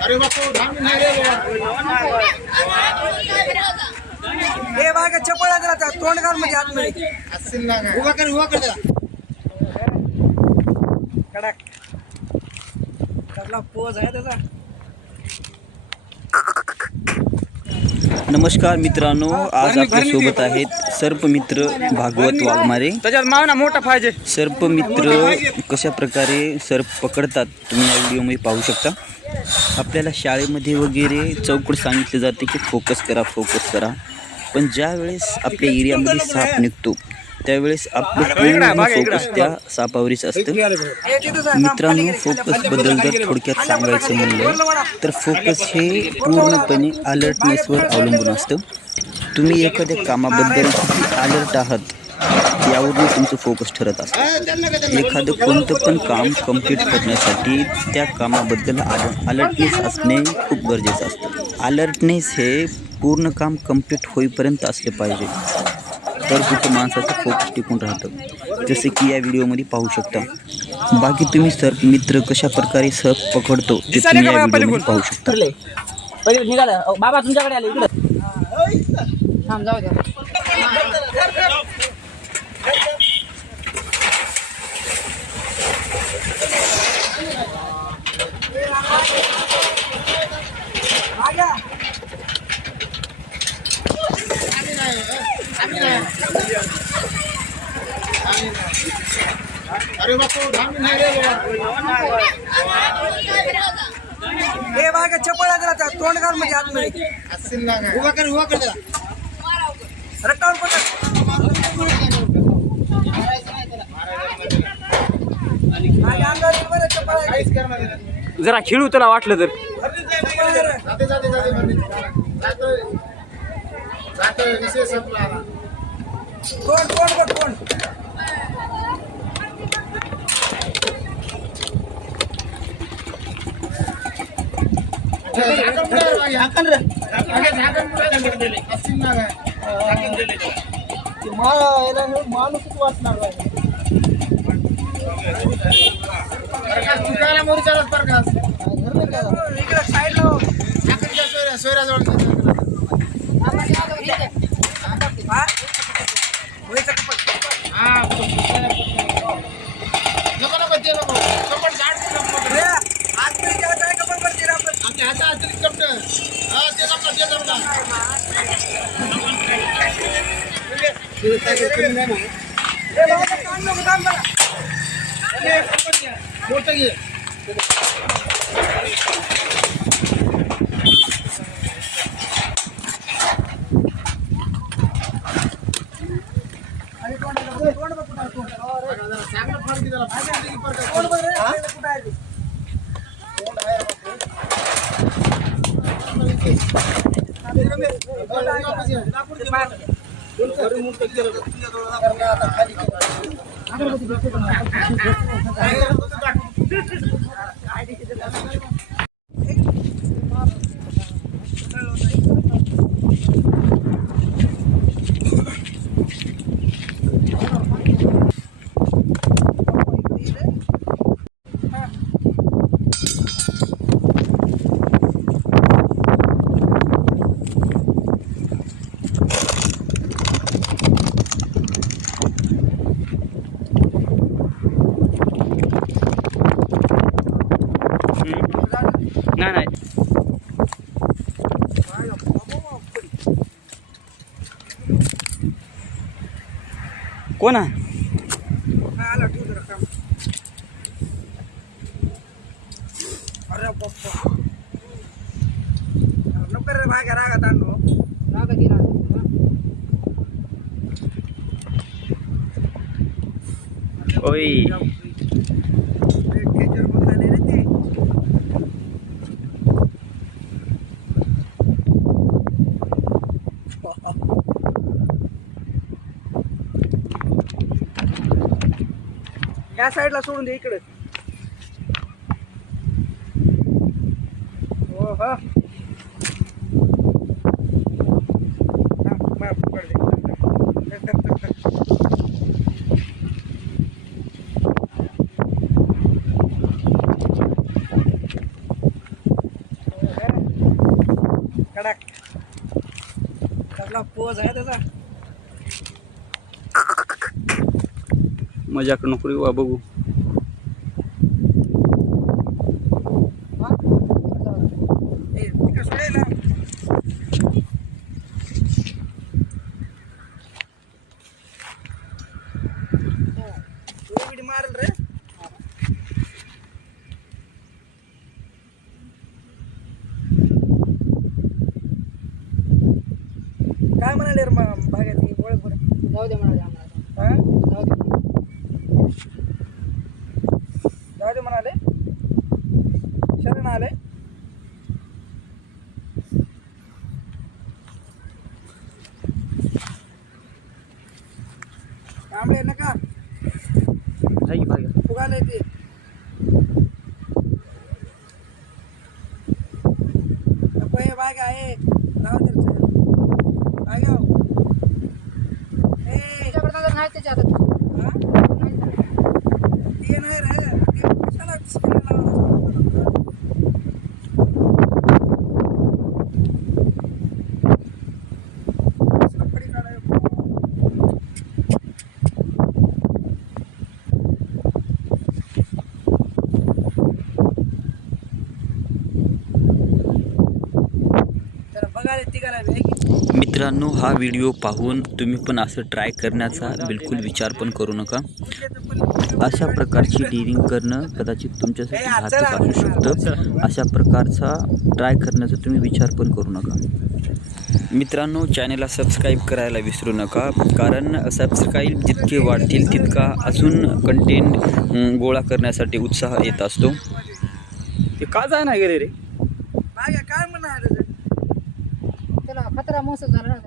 अरे हे बागा चपळ राहतात तोंड घाल म्हणजे आत नाही असेल ना उभा कर उभा कर त्याला कडक. त्याला पोज आहे त्याचा. नमस्कार मित्रांनो आज आपल्यासोबत आहेत सर्पमित्र भागवत वाघमारे. त्याच्यात मावना मोठा पाहिजे. सर्पमित्र कशा प्रकारे सर्प पकडतात तुम्ही या व्हिडिओमध्ये पाहू शकता. आपल्याला शाळेमध्ये वगैरे चौकड सांगितले जाते की फोकस करा फोकस करा. पण ज्या वेळेस आपल्या एरियामध्ये साप निघतो त्यावेळेस आपलं पूर्ण फोकस त्या सापावरीच असतं. मित्रांनो फोकसबद्दल जर थोडक्यात सांगायचं म्हणलं तर फोकस हे पूर्णपणे अलर्टनेसवर अवलंबून असतं. तुम्ही एखाद्या कामाबद्दल किती अलर्ट आहात यावरून तुमचं फोकस ठरत असतं. एखादं कोणतं पण काम कंप्लीट करण्यासाठी त्या कामाबद्दल अलर्टनेस असणे खूप गरजेचं असतं. अलर्टनेस हे पूर्ण काम कंप्लीट होईपर्यंत असले पाहिजे. तर कुठं माणसाचं फोकस टिकून राहतं. जसे की या व्हिडिओमध्ये पाहू शकता. बाकी तुम्ही सर्प मित्र कशा प्रकारे सर्प पकडतो ते तुम्ही या व्हिडिओमध्ये पाहू शकता. बाबा तुमच्याकडे आले इकडं थांब जाऊ द्या अरे बापू धान नाही रे हे बागा चपळ राहतात तोंड घाल म्हणजे आतमध्ये. असेल ना उभा कर उभा कर त्याला. रट्टावर पकड. नाही. जरा खेळू तुला वाटलं तर. आहे रे. जाते ಮಾನಸಿಕ ವಾಸನಾರು చుట్టాల మూడు చాలా వస్తారు కదా ఇక్కడ సైడ్లో సూర్యాజోడు चांगलं फळ दे त्याला फळ दे की प्रकाश. तोंड बघ रे, आपल्याला कुठं आहे ते. नाही नाही कोण आहे हा, त्या साईडला सोडून दे इकडे. हो कडक. कसला पोज आहे त्याचा. मजाक नको रे वा बघू ए, तिकडे सोडेल ना. उडी बिडी मारेल रे काय म्हणाले रे मग भागात ओळख बरं जाऊ दे म्हणाले आम्हाला हा? जाऊ दे जाऊ दे म्हणाले शरण आले कांबळे नका फुगाले ते नको हे बाग आहे राव तर बाग आहो. ए, त्याच्याकडे तर नाही त्याच्या हातात हा? ते नाही रे ते कशाला screen लावलं? सापडी काढायला. जरा बघायला तिघाला बी आहे की मित्रांनो हा व्हिडिओ पाहून तुम्ही पण असं ट्राय करण्याचा बिलकुल विचार पण करू नका. अशा प्रकारची डिरिंग करणं कदाचित तुमच्यासाठी घातक असू शकतं. अशा प्रकारचा ट्राय करण्याचा तुम्ही विचार पण करू नका. मित्रांनो चॅनेलला सबस्क्राईब करायला विसरू नका कारण सबस्क्राईब जितके वाढतील तितका अजून कंटेंट गोळा करण्यासाठी उत्साह येत असतो. ते का जाय ना गेले रे? काय म्हणाले? त्याला मोस झाला